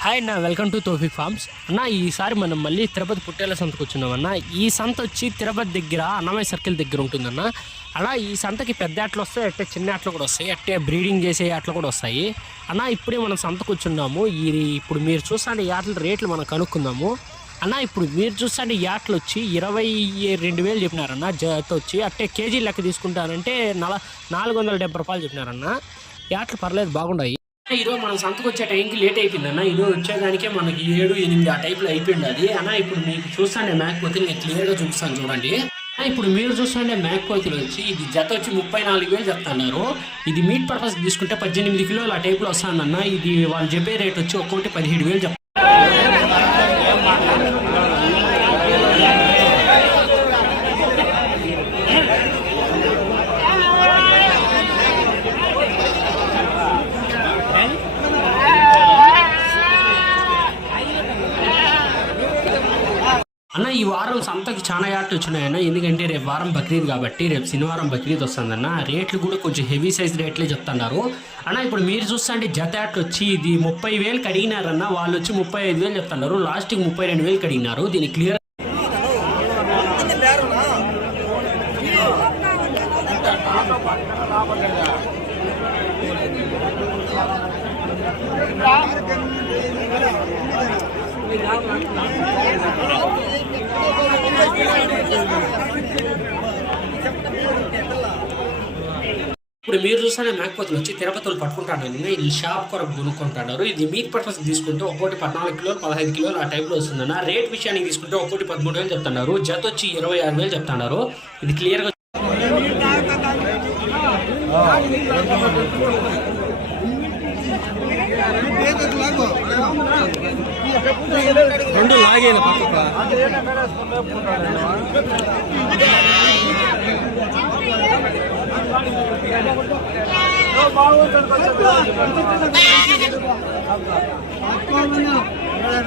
Hi అన్న, welcome to Taufiq forms. అన్న, ఈసారి మనం మళ్ళీ తిరుపతి పుట్టేల సంతకు వచ్చినామన్న. ఈ సంత వచ్చి తిరుపతి దగ్గర అన్నమయ్య సర్కిల్ దగ్గర ఉంటుందన్న. అలా ఈ సంతకి పెద్ద ఆటలు వస్తాయి, అట్టే చిన్న ఆటలు కూడా వస్తాయి, అట్టే బ్రీడింగ్ చేసే ఆటలు కూడా వస్తాయి అన్న. ఇప్పుడే మనం సంతకు వచ్చున్నాము. ఇప్పుడు మీరు చూస్తే ఈ ఆటల రేట్లు మనం కనుక్కుందాము అన్న. ఇప్పుడు మీరు చూస్తే ఈ ఆటలు వచ్చి 22,000 చెప్పినారన్న జత వచ్చి. అట్టే కేజీ లెక్క తీసుకుంటానంటే 470 రూపాయలు చెప్పినారన్న. ఈ ఆటలు పర్లేదు, బాగున్నాయి. ఈరోజు మనం సంతకు వచ్చే టైంకి లేట్ అయిపోయిందన్న. ఈరోజు వచ్చేదానికే మనకి 7-8 ఆ టైప్లో అయిపోయింది అది అన్న. ఇప్పుడు మీకు చూస్తానే మేకపోతులు నేను క్లియర్గా చూపిస్తాను చూడండి. ఇప్పుడు మీరు చూస్తుంటే మేకపోతులు వచ్చి ఇది జత వచ్చి 34,000 చెప్తున్నారు. ఇది మీట్ పర్పస్ తీసుకుంటే 18 కిలోలు ఆ టైప్లో వస్తుందన్న. ఇది వాళ్ళు చెప్పే రేట్ వచ్చి ఒక్కొక్కటి 17,000 చెప్తారు. అన్న, ఈ వారం సంతకి చాలా యాట్లు వచ్చినాయన్న. ఎందుకంటే రేపు వారం బక్రీద్ కాబట్టి, రేపు శనివారం బక్రీద్ వస్తుందన్న. రేట్లు కూడా కొంచెం హెవీ సైజ్ రేట్లే చెప్తున్నారు అన్న. ఇప్పుడు మీరు చూస్తే జత యాట్లు వచ్చి ఇది 30,000 అడిగినారన్న. వాళ్ళు వచ్చి 35,000 చెప్తున్నారు. లాస్ట్కి 32,000 అడిగినారు. దీని క్లియర్ ఇప్పుడు మీరు చూస్తే మేకపోతులు వచ్చి తిరుపతిలో పట్టుకుంటాడు. ఇది షాప్ కొరకు కొనుక్కుంటున్నారు. ఇది మీట్ పర్పస్ తీసుకుంటే ఒక్కోటి 14 కిలోలు 15 కిలోలు ఆ టైప్లో వస్తుందన్న. రేట్ విషయానికి తీసుకుంటే ఒక్కోటి 13,000 చెప్తున్నారు. జత వచ్చి 26,000 చెప్తున్నారు. ఇది క్లియర్గా రెండు లాగేన పక్కక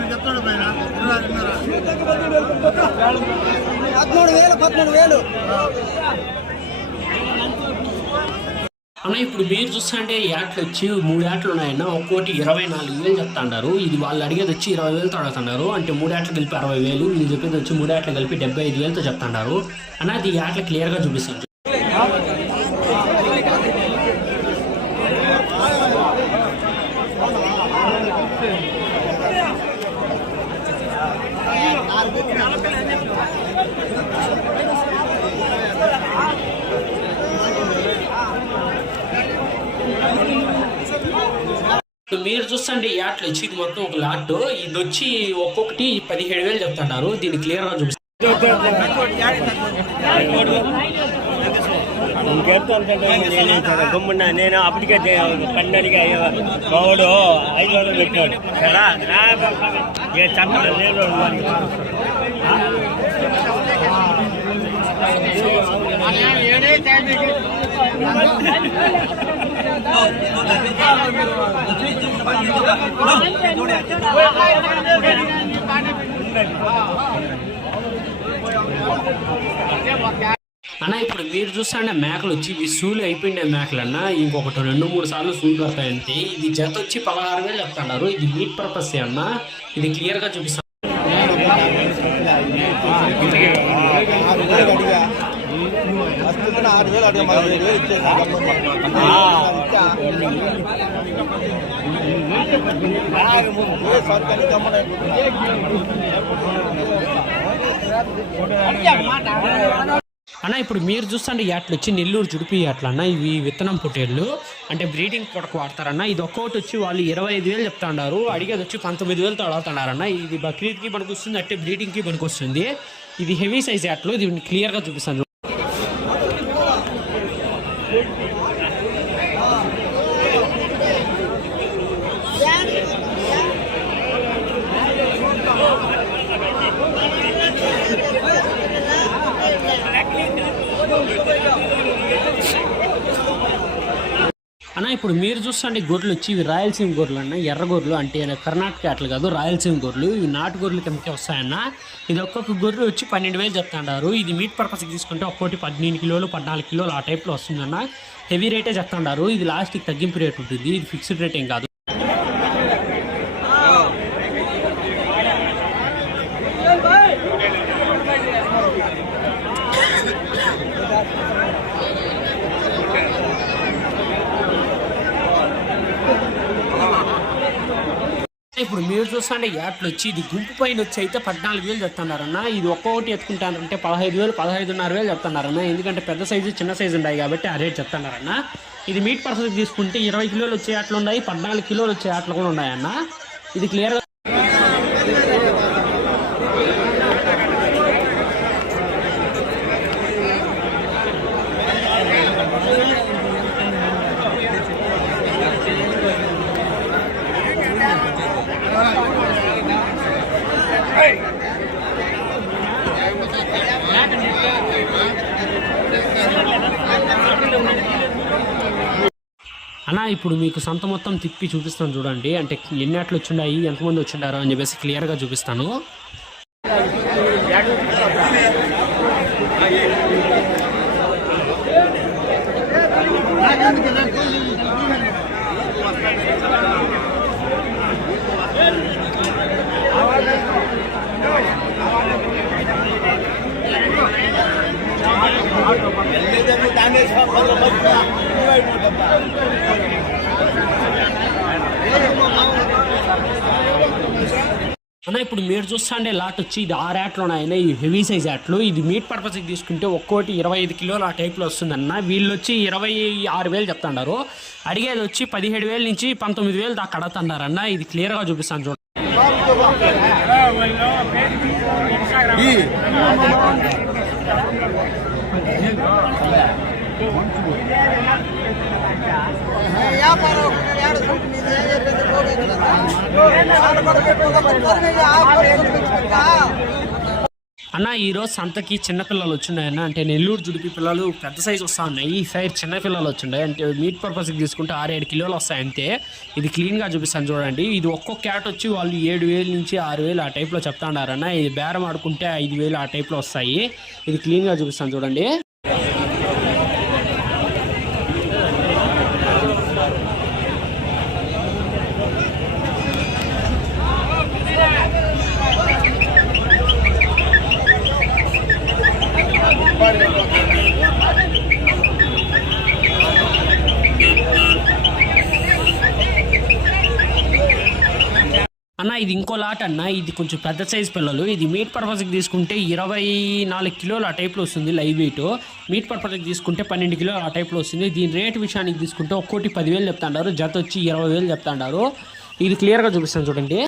చెప్తాడు పైన 13,000 అన్న. ఇప్పుడు మీరు చూస్తుంటే ఈ యాట్లు వచ్చి 3 యాట్లు ఉన్నాయన్న. ఒక్కోటి 24,000 చెప్తాండారు. ఇది వాళ్ళు అడిగేది వచ్చి 20,000 అడుగుతున్నారు. అంటే 3 యాట్లు కలిపి 60,000. వీళ్ళు చెప్పేది వచ్చి 3 యాట్లు కలిపి 75,000తో చెప్తాండారు అన్న. అది ఈ యాట్లు క్లియర్గా చూపిస్తాను. మీరు చూస్తే ఈ యాట్లు వచ్చి ఇది మొత్తం ఒక లాట్. ఇది వచ్చి ఒక్కొక్కటి 17,000 చెప్తున్నారు. దీన్ని క్లియర్గా చూపిస్తాను. గమ్మున్నా నేను అప్పటికే పన్నెండుగా మావాడు 500 పెట్టాడు కదా. ఏ చట్టం లేదు. అన్న, ఇప్పుడు మీరు చూస్తే మేకలు వచ్చి ఇవి సూలు అయిపోయిన మేకలు అన్న. ఇంకొకటి 2-3 సార్లు సూలు పడతాయంటే. ఇది జత వచ్చి 16,000 చెప్తున్నారు. ఇది మీట్ పర్పస్ అన్న. ఇది క్లియర్గా చూపిస్తాను. అన్న, ఇప్పుడు మీరు చూస్తే యాట్లు వచ్చి నెల్లూరు జుడిపి యాట్లు అన్న. ఇవి విత్తనం పొట్టేళ్ళు అంటే బ్రీడింగ్ కొరకు వాడతారన్న. ఇది ఒక్కోటి వచ్చి వాళ్ళు 25,000 చెప్తున్నారు. అడిగేది వచ్చి 19,000తో అడుగుతున్నారన్న. ఇది బక్రీద్కి మనకు వస్తుంది, అట్టే బ్రీడింగ్కి మనకు వస్తుంది. ఇది హెవీ సైజ్ యాట్లు. దీన్ని క్లియర్గా చూపిస్తాను. అన్న, ఇప్పుడు మీరు చూస్తే గొర్రెలు వచ్చి ఇవి రాయలసీమ గొర్రెలు అన్న. ఎర్ర గొర్రెలు అంటే కర్ణాటక అట్లు కాదు, రాయలసీమ గొర్రెలు. ఇవి నాటు గొర్రెలు కిందకే వస్తాయన్న. ఇది ఒక్కొక్క గొర్రెలు వచ్చి 12,000 చెప్తాండారు. ఇది మీట్ పర్పస్కి తీసుకుంటే ఒక్కోటి 18 కిలోలు 14 కిలోలు ఆ టైప్లో వస్తుందన్న. హెవీ రేటే చెప్తాండారు. ఇది లాస్ట్కి తగ్గింపు రేట్ ఉంటుంది. ఇది ఫిక్స్డ్ రేట్ ఏం కాదు. ఇప్పుడు మీరు చూస్తుంటే యాట్లు వచ్చి ఇది గుంపు పైన వచ్చి అయితే 14,000 చెప్తున్నారన్న. ఇది ఒక్కొక్కటి ఎత్తుకుంటానంటే 15,000 15,500 చెప్తున్నారన్న. ఎందుకంటే పెద్ద సైజు చిన్న సైజు ఉన్నాయి కాబట్టి ఆ రేట్ చెప్తున్నారన్న. ఇది మీట్ పర్సెంట్ తీసుకుంటే 20 కిలోలు వచ్చే ఆటలు ఉన్నాయి, 14 కిలోలు వచ్చే ఆటలు కూడా ఉన్నాయన్న. ఇది క్లియర్గా అన్న. ఇప్పుడు మీకు సంత మొత్తం తిప్పి చూపిస్తాను చూడండి. అంటే ఎన్ని ఆటలు వచ్చిండాయి, ఎంతమంది వచ్చిండారో అని చెప్పేసి క్లియర్గా చూపిస్తాను. అన్న ఇప్పుడు మీరు చూస్తుండే లాట్ వచ్చి ఇది 6 యాట్లు ఉన్నాయన్న. ఈ హెవీ సైజ్ యాట్లు. ఇది మీట్ పర్పస్కి తీసుకుంటే ఒక్కోటి 25 కిలోలు ఆ టైప్లో వస్తుందన్న. వీళ్ళు వచ్చి 26,000 చెప్తున్నారు. అడిగేది వచ్చి 17,000 నుంచి 19,000 దాకా అడుగుతున్నారన్న. ఇది క్లియర్గా చూపిస్తాను చూడండి. అన్న ఈరోజు సంతకి చిన్నపిల్లలు వచ్చినాయన్న. అంటే నెల్లూరు జుడిపి పిల్లలు పెద్ద సైజు వస్తూ ఉన్నాయి. ఈ సైడ్ చిన్న పిల్లలు వచ్చినాయి. అంటే మీట్ పర్పస్కి తీసుకుంటే 6-7 కిలోలు వస్తాయి అంతే. ఇది క్లీన్గా చూపిస్తాను చూడండి. ఇది ఒక్కొక్క క్యాట్ వచ్చి వాళ్ళు 7,000 నుంచి 6,000 ఆ టైప్లో చెప్తాడారన్న. ఇది బేరం ఆడుకుంటే 5,000 ఆ టైప్లో వస్తాయి. ఇది క్లీన్గా చూపిస్తాను చూడండి. అన్న ఇది ఇంకో లాట్ అన్న. ఇది కొంచెం పెద్ద సైజ్ పిల్లలు. ఇది మీట్ పర్పస్కి తీసుకుంటే 24 కిలోలు ఆ టైప్లో వస్తుంది లైవ్ వెయిట్. మీట్ పర్పస్కి తీసుకుంటే 12 కిలోలు ఆ టైప్లో వస్తుంది. దీని రేట్ విషయానికి తీసుకుంటే ఒక్కోటి 10,000 చెప్తాండారు. జత వచ్చి 20,000 చెప్తాండారు. ఇది క్లియర్గా చూపిస్తాను చూడండి.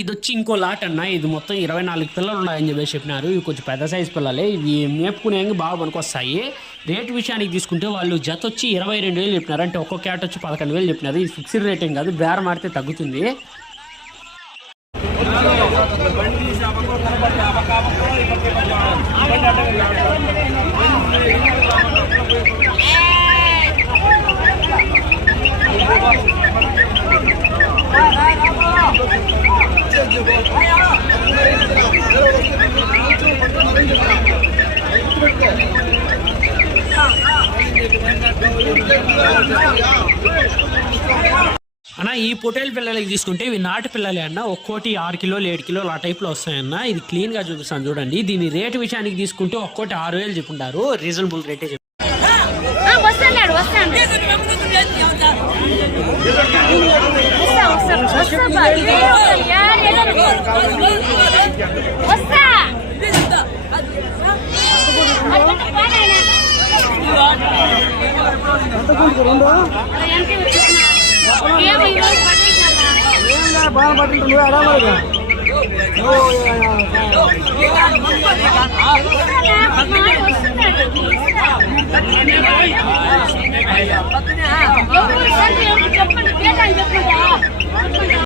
ఇది వచ్చి ఇంకో లాట్ అన్న. ఇది మొత్తం 24 పిల్లలు ఉన్నాయని చెప్పేసి చెప్పినారు. ఇవి కొంచెం పెద్ద సైజు పిల్లలే. ఇవి మేపుకునే బాగా పనికొస్తాయి. రేట్ విషయానికి తీసుకుంటే వాళ్ళు జత వచ్చి 22,000 చెప్పినారు. అంటే ఒక్కో క్యాట్ వచ్చి 11,000 చెప్పినారు. ఇది ఫిక్స్డ్ రేటింగ్ కాదు, బేరం ఆడితే తగ్గుతుంది. అన్న ఈ పొటేల్ పిల్లలకి తీసుకుంటే ఇవి నాటు పిల్లలే అన్న. ఒక్కోటి 6 కిలోలు 7 కిలోలు ఆ టైప్లో వస్తాయన్న. ఇది క్లీన్గా చూపిస్తాను చూడండి. దీని రేటు విషయానికి తీసుకుంటే ఒక్కోటి 6,000 చెప్పుంటారు. రీజనబుల్ రేటే చెప్పారు. బాగా పట్టింది అడమలుగా